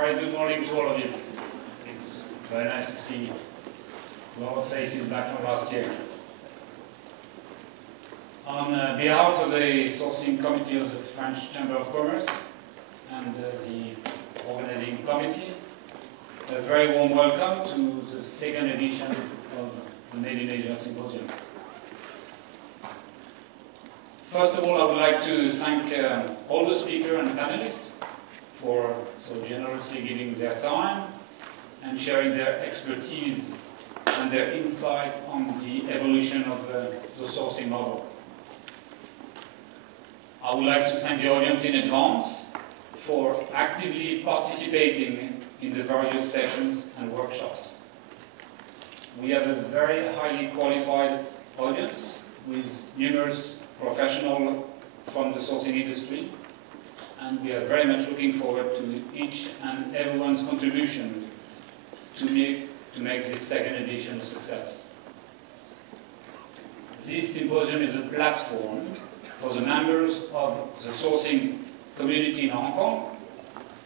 very good morning to all of you. It's very nice to see a lot of faces back from last year. On behalf of the Sourcing Committee of the French Chamber of Commerce and the Organizing Committee, a very warm welcome to the second edition of the Made in Asia Symposium. First of all, I would like to thank all the speakers and panelists for so generously giving their time and sharing their expertise and their insight on the evolution of the sourcing model. I would like to thank the audience in advance for actively participating in the various sessions and workshops. We have a very highly qualified audience with numerous professionals from the sourcing industry, and we are very much looking forward to each and everyone's contribution to make this second edition a success. This symposium is a platform for the members of the sourcing community in Hong Kong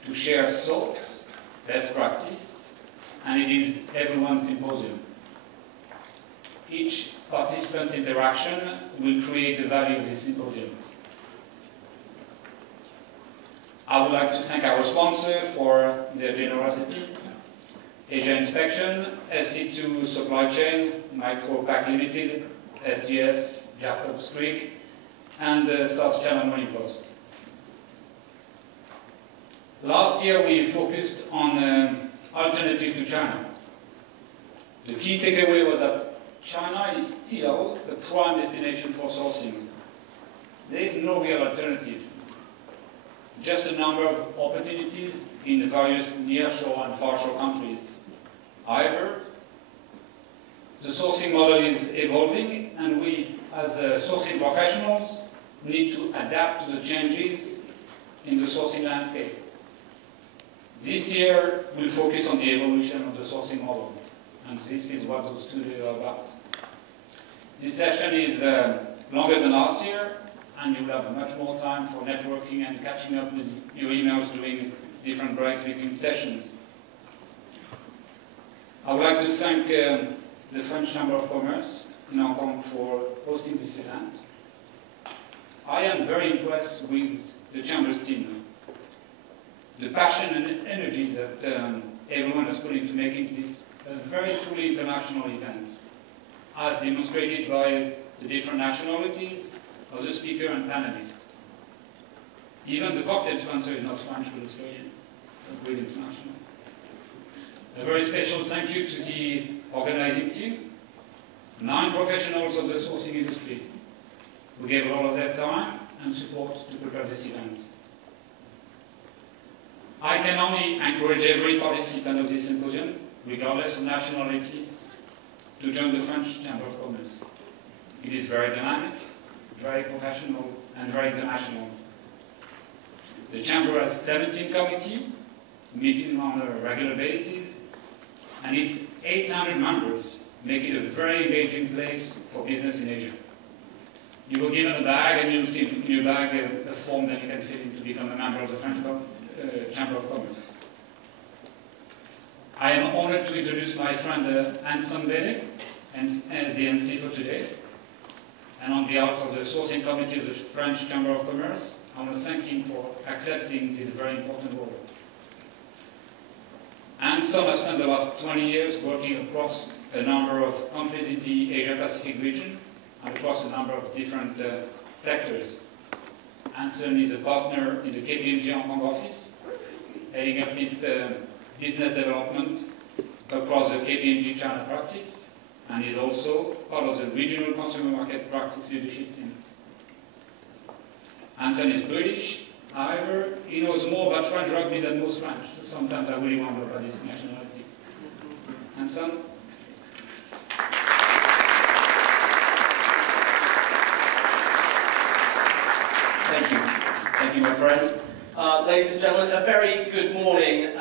to share thoughts, best practice, and it is everyone's symposium. Each participant's interaction will create the value of this symposium. I would like to thank our sponsor for their generosity, Asia Inspection, SC2 Supply Chain, Micropack Limited, SGS, Jacobs Creek, and the South China Morning Post. Last year we focused on alternative to China. The key takeaway was that China is still a prime destination for sourcing. There is no real alternative. Just a number of opportunities in the various nearshore and farshore countries. However, the sourcing model is evolving, and we, as sourcing professionals, need to adapt to the changes in the sourcing landscape. This year, we'll focus on the evolution of the sourcing model, and this is what the studio is about. This session is longer than last year, and you'll have much more time for networking and catching up with your emails during different breaks between sessions. I would like to thank the French Chamber of Commerce in Hong Kong for hosting this event. I am very impressed with the Chamber's team. The passion and energy that everyone has put into making this a very truly international event, as demonstrated by the different nationalities of the speaker and panelists. Even the cocktail sponsor is not French but Australian, so really international. A very special thank you to the organizing team, 9 professionals of the sourcing industry who gave all of their time and support to prepare this event. I can only encourage every participant of this symposium, regardless of nationality, to join the French Chamber of Commerce. It is very dynamic, very professional, and very international. The Chamber has 17 committees, meeting on a regular basis, and its 800 members make it a very engaging place for business in Asia. You will given a bag, and you'll see in your bag a form that you can fill in to become a member of the French Chamber of Commerce. I am honored to introduce my friend Anson, and the MC for today. And on behalf of the Sourcing Committee of the French Chamber of Commerce, I want to thank him for accepting this very important role. Anson has spent the last 20 years working across a number of countries in the Asia-Pacific region and across a number of different sectors. Anson is a partner in the KPMG Hong Kong office, heading up his business development across the KPMG China practice, and is also part of the regional consumer market practice leadership team. Anson is British, however, he knows more about French rugby than most French, so sometimes I really wonder about his nationality. Anson? Thank you. Thank you, my friends. Ladies and gentlemen, a very good morning.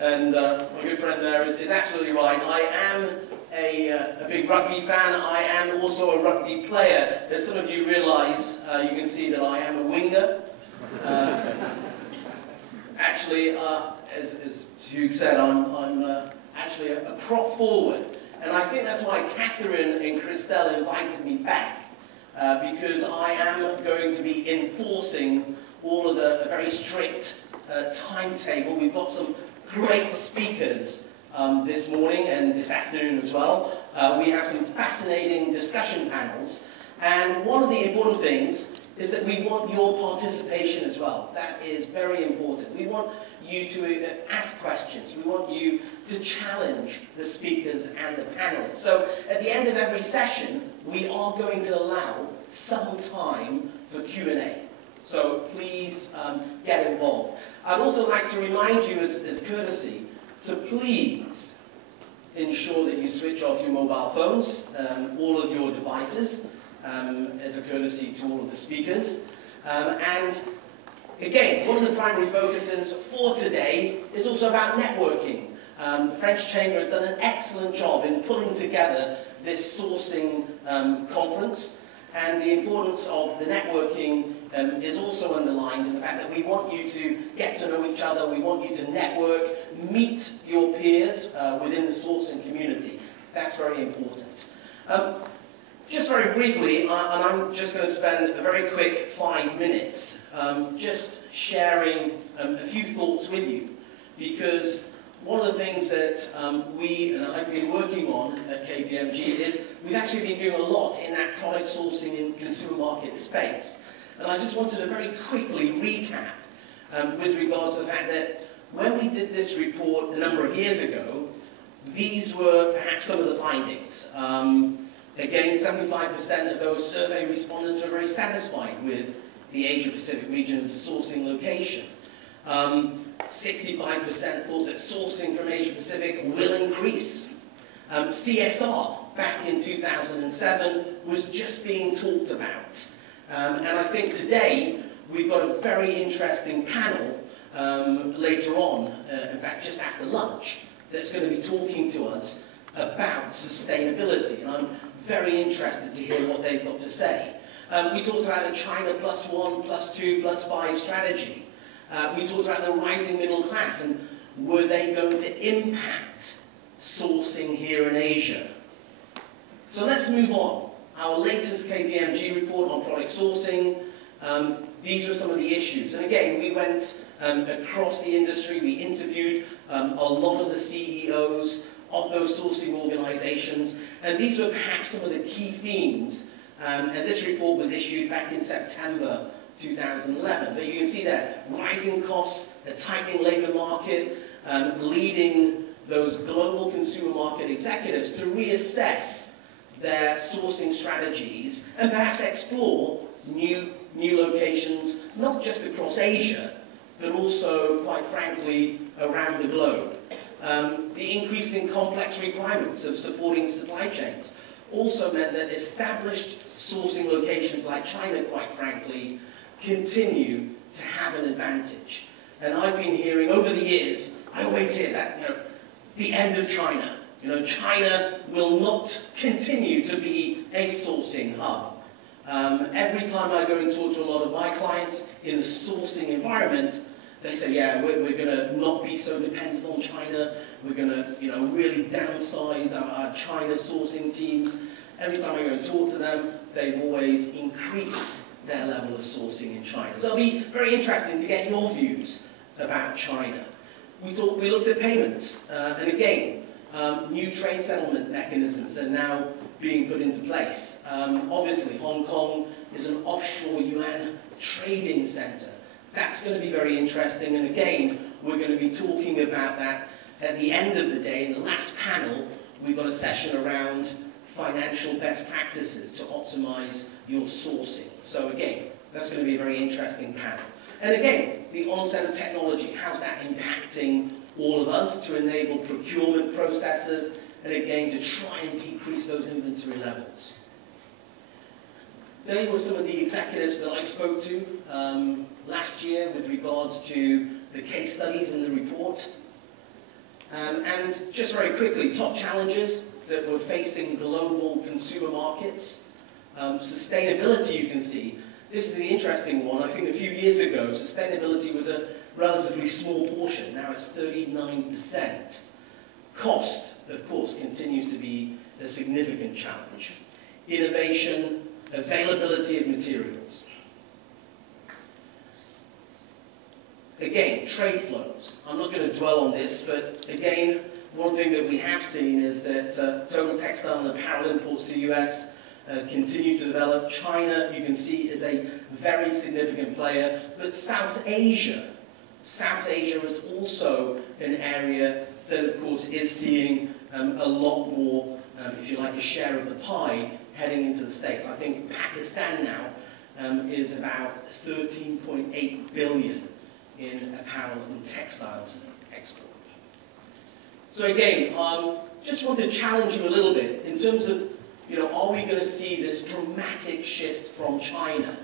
And my good friend there is absolutely right. I am a big rugby fan. I am also a rugby player. As some of you realise, you can see that I am a winger. actually, as Hugh said, I'm actually a prop forward. And I think that's why Catherine and Christelle invited me back, because I am going to be enforcing all of the very strict timetable. We've got some great speakers this morning and this afternoon as well. We have some fascinating discussion panels. And one of the important things is that we want your participation as well. That is very important. We want you to ask questions. We want you to challenge the speakers and the panelists. So at the end of every session, we are going to allow some time for Q&A. So please get involved. I'd also like to remind you as courtesy to please ensure that you switch off your mobile phones, all of your devices, as a courtesy to all of the speakers. And again, one of the primary focuses for today is also about networking. The French Chamber has done an excellent job in pulling together this sourcing conference, and the importance of the networking is also underlined in the fact that we want you to get to know each other, we want you to network, meet your peers within the sourcing community. That's very important. Just very briefly, and I'm just going to spend a very quick 5 minutes just sharing a few thoughts with you, because one of the things that we and I've been working on at KPMG is we've actually been doing a lot in that product sourcing and consumer market space. And I just wanted to very quickly recap with regards to the fact that when we did this report a number of years ago, these were perhaps some of the findings. Again, 75% of those survey respondents were very satisfied with the Asia-Pacific region as a sourcing location. 65% thought that sourcing from Asia-Pacific will increase. CSR, back in 2007, was just being talked about. And I think today, we've got a very interesting panel later on, in fact, just after lunch, that's going to be talking to us about sustainability. And I'm very interested to hear what they've got to say. We talked about the China +1, +2, +5 strategy. We talked about the rising middle class and were they going to impact sourcing here in Asia. So let's move on. Our latest KPMG report on product sourcing, these were some of the issues. And again, we went across the industry, we interviewed a lot of the CEOs of those sourcing organizations, and these were perhaps some of the key themes. And this report was issued back in September 2011. But you can see there, rising costs, a tightening labor market, leading those global consumer market executives to reassess their sourcing strategies and perhaps explore new locations, not just across Asia, but also, quite frankly, around the globe. The increasing complex requirements of supporting supply chains also meant that established sourcing locations like China, quite frankly, continue to have an advantage. And I've been hearing over the years, I always hear that, the end of China. China will not continue to be a sourcing hub. Every time I go and talk to a lot of my clients in the sourcing environment, they say, yeah, we're going to not be so dependent on China. We're going to, really downsize our China sourcing teams. Every time I go and talk to them, they've always increased their level of sourcing in China. So it'll be very interesting to get your views about China. We looked at payments, and again, new trade settlement mechanisms that are now being put into place. Obviously, Hong Kong is an offshore yuan trading center. That's going to be very interesting, and again, we're going to be talking about that at the end of the day. In the last panel, we've got a session around financial best practices to optimize your sourcing. So again, that's going to be a very interesting panel. And again, the onset of technology, how's that impacting all of us to enable procurement processes, and again, to try and decrease those inventory levels. They were some of the executives that I spoke to last year with regards to the case studies in the report. And just very quickly, top challenges that we're facing global consumer markets. Sustainability, you can see, this is the interesting one. I think a few years ago, sustainability was a relatively small portion. Now it's 39%. Cost, of course, continues to be a significant challenge. Innovation, availability of materials. Again, trade flows. I'm not going to dwell on this, but again, one thing that we have seen is that total textile and apparel imports to the US continue to develop. China, you can see, is a very significant player, but South Asia is also an area that, of course, is seeing a lot more, if you like, a share of the pie heading into the States. I think Pakistan now is about 13.8 billion in apparel and textiles export. So again, just want to challenge you a little bit in terms of, are we going to see this dramatic shift from China?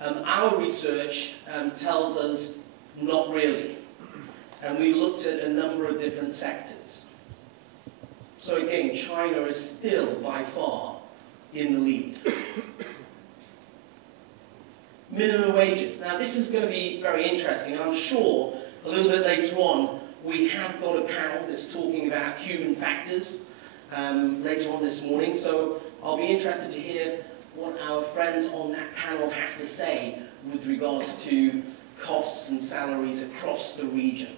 Our research tells us not really. And we looked at a number of different sectors. So again, China is still by far in the lead. Minimum wages. Now this is going to be very interesting, and I'm sure a little bit later on we have got a panel that's talking about human factors later on this morning, so I'll be interested to hear what our friends on that panel have to say with regards to costs and salaries across the region.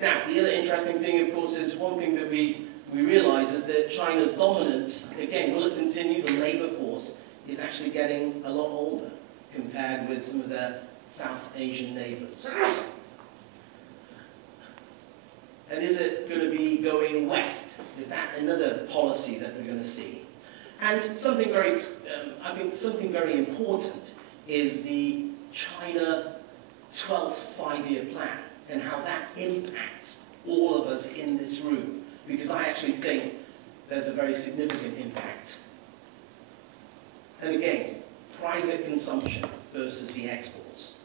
Now, the other interesting thing, of course, is one thing that we realise is that China's dominance, again, will it continue? The labour force is actually getting a lot older compared with some of their South Asian neighbours. And is it going to be going west? Is that another policy that we're going to see? And something very, I think something very important is the China 12th five-year plan and how that impacts all of us in this room. Because I actually think there's a very significant impact. And again, private consumption versus the exports.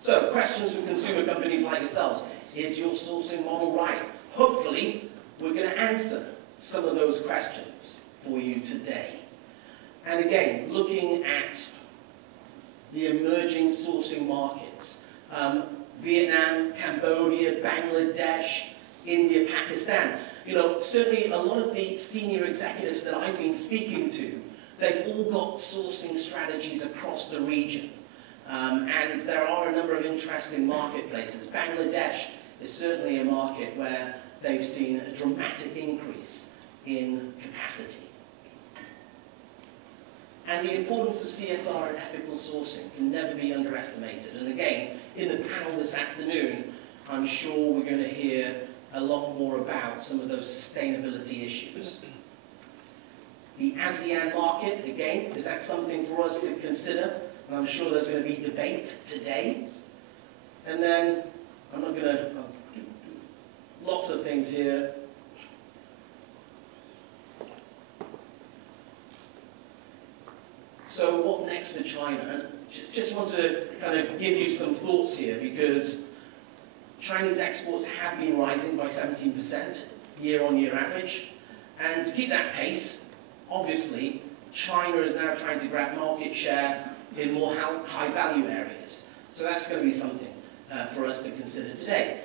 So, questions from consumer companies like yourselves. Is your sourcing model right? Hopefully, we're going to answer some of those questions for you today. And again, looking at the emerging sourcing markets. Vietnam, Cambodia, Bangladesh, India, Pakistan. Certainly a lot of the senior executives that I've been speaking to, they've all got sourcing strategies across the region. And there are a number of interesting marketplaces. Bangladesh is certainly a market where they've seen a dramatic increase in capacity. And the importance of CSR and ethical sourcing can never be underestimated. And again, in the panel this afternoon, I'm sure we're going to hear a lot more about some of those sustainability issues. The ASEAN market, again, is that something for us to consider? And I'm sure there's going to be debate today. And then, I'm not going to, lots of things here. So what next for China? And just want to kind of give you some thoughts here, because Chinese exports have been rising by 17% year-on-year average. And to keep that pace, obviously, China is now trying to grab market share in more high-value areas. So that's going to be something for us to consider today.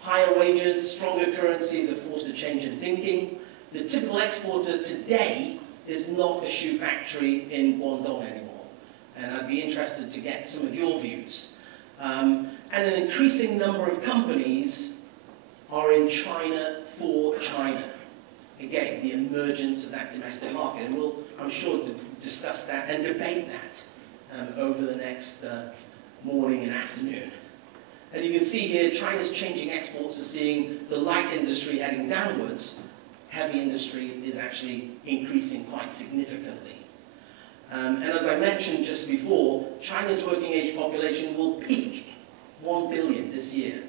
Higher wages, stronger currencies have forced a change in thinking. The typical exporter today is not a shoe factory in Guangdong anymore. And I'd be interested to get some of your views. And an increasing number of companies are in China for China. Again, the emergence of that domestic market. And we'll, I'm sure, discuss that and debate that over the next morning and afternoon. And you can see here, China's changing exports are seeing the light industry heading downwards. Heavy industry is actually increasing quite significantly. And as I mentioned just before, China's working age population will peak 1 billion this year.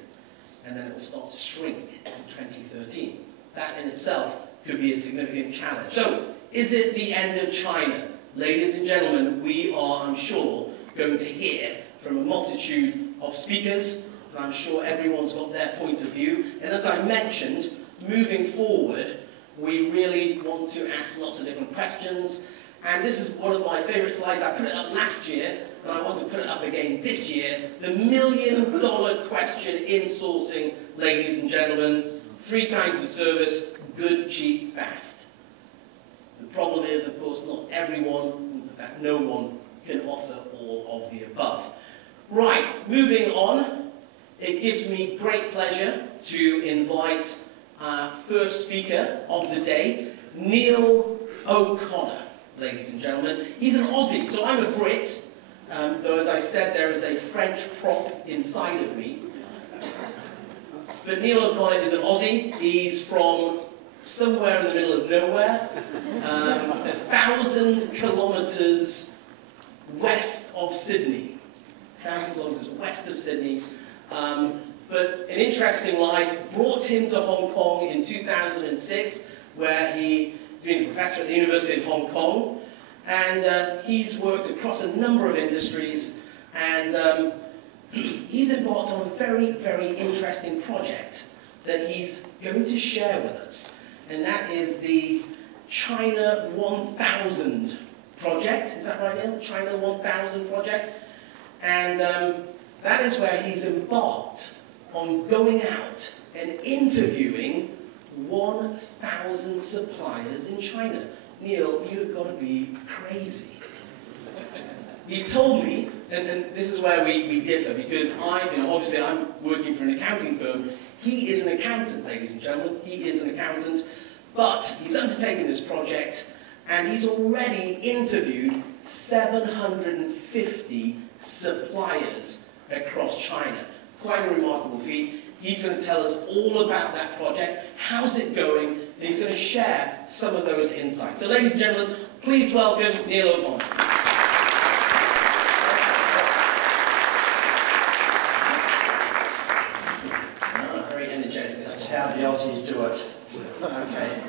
And then it will start to shrink in 2013. That in itself could be a significant challenge. So, is it the end of China? Ladies and gentlemen, we are, I'm sure, going to hear from a multitude of speakers, and I'm sure everyone's got their point of view. And as I mentioned, moving forward, we really want to ask lots of different questions And this is one of my favourite slides. I put it up last year, and I want to put it up again this year. The $1 million question in sourcing, ladies and gentlemen. 3 kinds of service: good, cheap, fast. The problem is, of course, not everyone, in fact, no one can offer all of the above. Right, moving on. It gives me great pleasure to invite our first speaker of the day, Neil O'Connor, ladies and gentlemen. He's an Aussie, so I'm a Brit, though as I said, there is a French prop inside of me. But Neil O'Connor is an Aussie. He's from somewhere in the middle of nowhere, 1,000 kilometres west of Sydney. 1,000 kilometres west of Sydney. But an interesting life brought him to Hong Kong in 2006, where he's been a professor at the University of Hong Kong, and he's worked across a number of industries, and he's embarked on a very, very interesting project that he's going to share with us, and that is the China 1000 project. Is that right, Neil? China 1000 project? And that is where he's embarked on going out and interviewing 1,000 suppliers in China. Neil, you've got to be crazy. He told me, and this is where we differ, because obviously I'm working for an accounting firm. He is an accountant, ladies and gentlemen. He is an accountant, but he's undertaken this project, and he's already interviewed 750 suppliers across China. Quite a remarkable feat. He's going to tell us all about that project, how's it going, and he's going to share some of those insights. So ladies and gentlemen, please welcome Neil O'Connor. Very energetic. That's how the Aussies do it. Okay.